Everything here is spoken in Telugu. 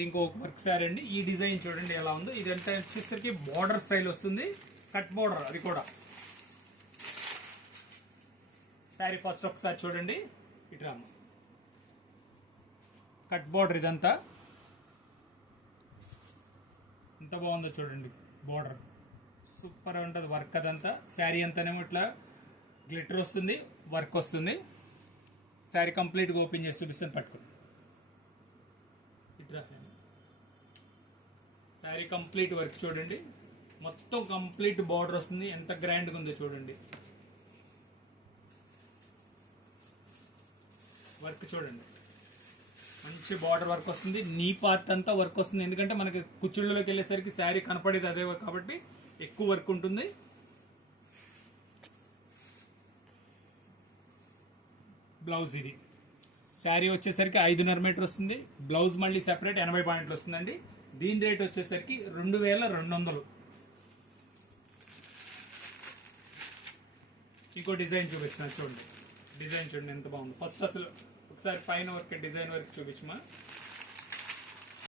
ఇంకొక వర్క్ సారీ అండి. ఈ డిజైన్ చూడండి ఎలా ఉందో. ఇదంతా వచ్చేసరికి బార్డర్ స్టైల్ వస్తుంది, కట్ బార్డర్. అది కూడా సారీ ఫస్ట్ ఒకసారి చూడండి. ఇట్లా కట్ బార్డర్, ఇదంతా ఎంత బాగుందో చూడండి. బార్డర్ సూపర్ ఉంటుంది. వర్క్ అదంతా శారీ అంతానేమో ఇట్లా గ్లిటర్ వస్తుంది, వర్క్ వస్తుంది. శారీ కంప్లీట్గా ఓపెన్ చేసి చూపిస్తాను, పట్టుకోండి. ఇట్లా శారీ కంప్లీట్ వర్క్ చూడండి. మొత్తం కంప్లీట్ బార్డర్ వస్తుంది. ఎంత గ్రాండ్గా ఉందో చూడండి. వర్క్ చూడండి, మంచి బార్డర్ వర్క్ వస్తుంది. నీ పార్ట్ అంతా వర్క్ వస్తుంది. ఎందుకంటే మనకి కుచ్చుళ్ళలోకి వెళ్ళేసరికి శారీ కనపడేది అదే కాబట్టి ఎక్కువ వర్క్ ఉంటుంది. బ్లౌజ్ ఇది శారీ వచ్చేసరికి 5.5 మీటర్ వస్తుంది. బ్లౌజ్ మళ్ళీ సెపరేట్ 80 పాయింట్లు వస్తుందండి. దీని రేట్ వచ్చేసరికి 2200. ఇంకో డిజైన్ చూపిస్తున్నాను చూడండి. డిజైన్ చూడండి ఎంత బాగుంది. ఫస్ట్ అసలు ఒకసారి పైన వర్క్ డిజైన్ వర్క్ చూపించమా.